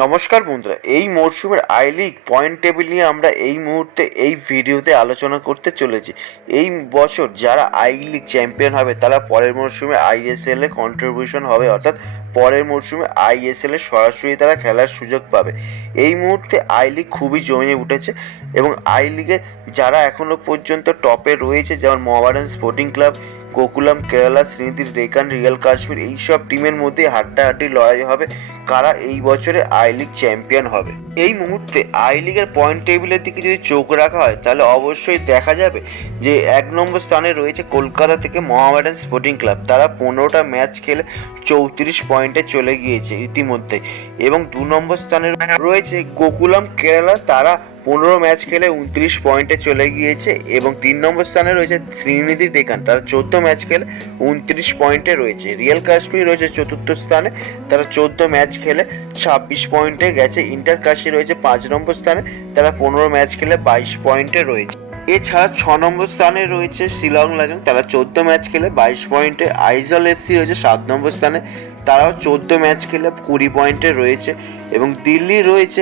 নমস্কার বন্ধুরা, এই মরশুমের আই লিগ পয়েন্ট টেবিল নিয়ে আমরা এই মুহূর্তে, এই ভিডিওতে আলোচনা করতে চলেছি। এই বছর যারা আই লিগ চ্যাম্পিয়ন হবে, তারা পরের মরশুমে আইএসএল এ কন্ট্রিবিউশন হবে, অর্থাৎ পরের মরশুমে আইএসএল এ সরাসরি তারা খেলার সুযোগ পাবে। এই মুহূর্তে আই লিগ খুবই জমে উঠেছে এবং আই লিগে যারা এখনও পর্যন্ত টপে রয়েছে, যেমন মোহামেডান স্পোর্টিং ক্লাব গোকুলাম, কেরালা শ্রীনিধির রেকান, রিয়াল কাশ্মীর এইসব টিমের মধ্যে হাড্ডাহাড্ডি লড়াই হবে। কারা এই বছরে আই লিগ চ্যাম্পিয়ন হবে? এই মুহূর্তে আই লিগের পয়েন্ট টেবিলের দিকে যদি চোখ রাখা হয়, তাহলে অবশ্যই দেখা যাবে যে এক নম্বর স্থানে রয়েছে কলকাতা থেকে মোহামেডান স্পোর্টিং ক্লাব তারা পনেরোটা ম্যাচ খেলে চৌত্রিশ পয়েন্টে চলে গিয়েছে ইতিমধ্যে। এবং দু নম্বর স্থানে রয়েছে গোকুলাম, কেরালা। তারা পনেরো ম্যাচ খেলে উনত্রিশ পয়েন্টে চলে গিয়েছে এবং তিন নম্বর স্থানে রয়েছে শ্রীনিধি ডেকান। তারা চোদ্দ ম্যাচ খেলে উনত্রিশ পয়েন্টে রয়েছে। রিয়াল কাশ্মীর রয়েছে চতুর্থ স্থানে। তারা চোদ্দ ম্যাচ খেলে ছাব্বিশ পয়েন্টে গেছে। ইন্টার কাশি রয়েছে পাঁচ নম্বর স্থানে। তারা পনেরো ম্যাচ খেলে বাইশ পয়েন্টে রয়েছে। এছাড়া ছ নম্বর স্থানে রয়েছে শিলং লাজং তারা চোদ্দ ম্যাচ খেলে বাইশ পয়েন্টে। আইজল এফসি রয়েছে সাত নম্বর স্থানে। তারাও চোদ্দ ম্যাচ খেলে কুড়ি পয়েন্টে রয়েছে এবং দিল্লি রয়েছে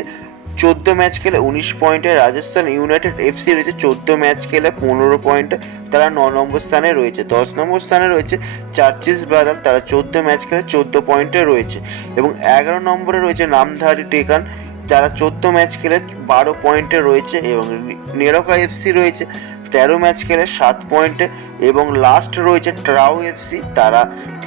চোদ্দ ম্যাচ খেলে উনিশ পয়েন্টে রাজস্থান ইউনাইটেড এফসি রয়েছে, চোদ্দ ম্যাচ খেলে পনেরো পয়েন্টে তারা ন নম্বর স্থানে রয়েছে, দশ নম্বর স্থানে রয়েছে চার্চিস ব্রাদার, তারা চোদ্দ ম্যাচ খেলে চোদ্দ পয়েন্টে রয়েছে এবং এগারো নম্বরে রয়েছে নামধারী টেকান, যারা চোদ্দ ম্যাচ খেলে বারো পয়েন্টে রয়েছে এবং নেরকা এফসি রয়েছে, তেরো ম্যাচ খেলে সাত পয়েন্টে এবং লাস্ট রয়েছে ট্রাউ এফসি, তারা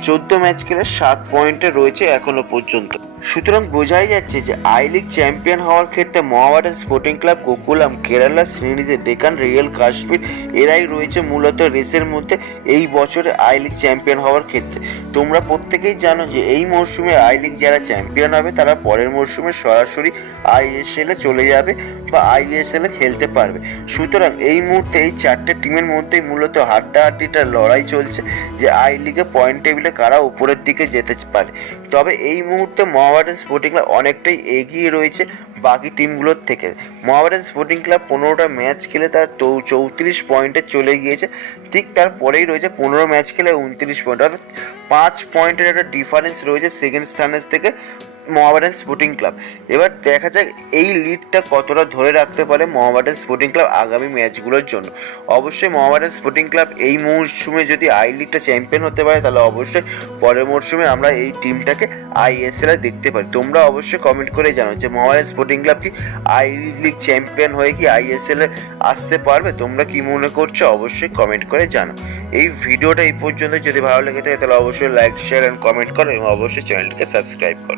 চোদ্দ ম্যাচ খেলে সাত পয়েন্টে রয়েছে এখনও পর্যন্ত। সুতরাং বোঝাই যাচ্ছে যে আই লিগ চ্যাম্পিয়ন হওয়ার ক্ষেত্রে মহাবাডান স্পোর্টিং ক্লাব গোকুলাম কেরালা শ্রেণীতে ডেকান, রিয়েল কাশ্মীর, এরাই রয়েছে মূলত রেসের মধ্যে এই বছরে আই লিগ চ্যাম্পিয়ন হওয়ার ক্ষেত্রে। তোমরা প্রত্যেকেই জানো যে এই মরশুমে আই লিগ যারা চ্যাম্পিয়ন হবে, তারা পরের মরশুমে সরাসরি আইএসএল চলে যাবে বা আইএসএল খেলতে পারবে। সুতরাং এই মুহূর্তে এই চারটে টিমের মধ্যেই মূলত হাড্ডাহাড্ডিটা লড়াই চলছে যে আই লিগে পয়েন্ট টেবিলে কারা উপরের দিকে যেতে পারে। তবে এই মুহূর্তে মোহামেডান স্পোর্টিং ক্লাব অনেকটাই এগিয়ে রয়েছে বাকি টিমগুলোর থেকে। মোহামেডান স্পোর্টিং ক্লাব পনেরোটা ম্যাচ খেলে তার চৌত্রিশ পয়েন্টে চলে গিয়েছে। ঠিক তারপরেই রয়েছে পনেরো ম্যাচ খেলে উনত্রিশ পয়েন্ট অর্থাৎ পাঁচ পয়েন্টের একটা ডিফারেন্স রয়েছে সেকেন্ড স্থানের থেকে। মোহামেডান স্পোর্টিং ক্লাব এবার দেখা যাক এই লিডটা কতটা ধরে রাখতে পারে মোহামেডান স্পোর্টিং ক্লাব আগামী ম্যাচগুলোর জন্য। অবশ্যই মোহামেডান স্পোর্টিং ক্লাব এই মরশুমে যদি আই লিগটা চ্যাম্পিয়ন হতে পারে, তাহলে অবশ্যই পরের মরশুমে আমরা এই টিমটাকে আইএসএল দেখতে পারি। তোমরা অবশ্যই কমেন্ট করে জানো যে মোহামেডান স্পোর্টিং ক্লাব কি আই লিগ চ্যাম্পিয়ন হয়ে কি আইএসএল এ আসতে পারবে? তোমরা কি মনে করছ? অবশ্যই কমেন্ট করে জানো এই ভিডিওটা এই পর্যন্ত যদি ভালো লেগে থাকে, তাহলে অবশ্যই লাইক শেয়ার অ্যান্ড কমেন্ট করো এবং অবশ্যই চ্যানেলটিকে সাবস্ক্রাইব করো।